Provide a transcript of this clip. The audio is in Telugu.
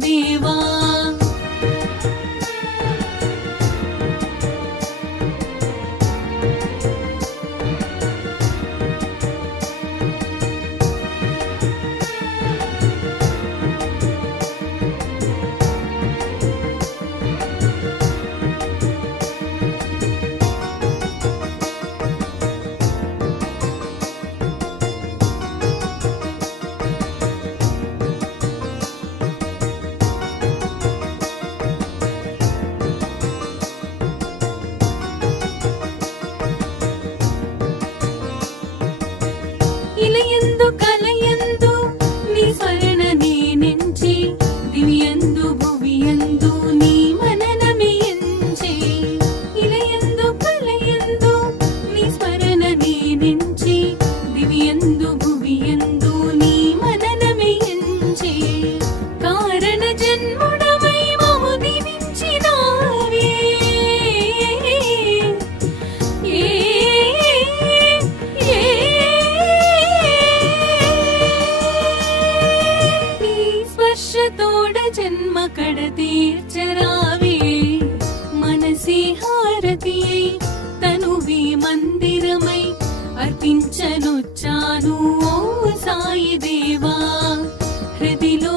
దేవా ఇలయందు కలయందు నీ స్మరణ నేనెంచి దివ్యందు భువియందు నీ మననమే ఎంచి ఇలయందు కలయందు నీ స్మరణ నేనెంచి దివ్యందు భువియందు నీ మననమే ఎంచి కారణ జన్ముడవై మము దీవించినావే తోడ జన్మ కడ తీర్చరావే మనసి హారతియై తనువి మందిరమై అర్పించనొచ్చాను ఓ సాయి దేవా హృదిలో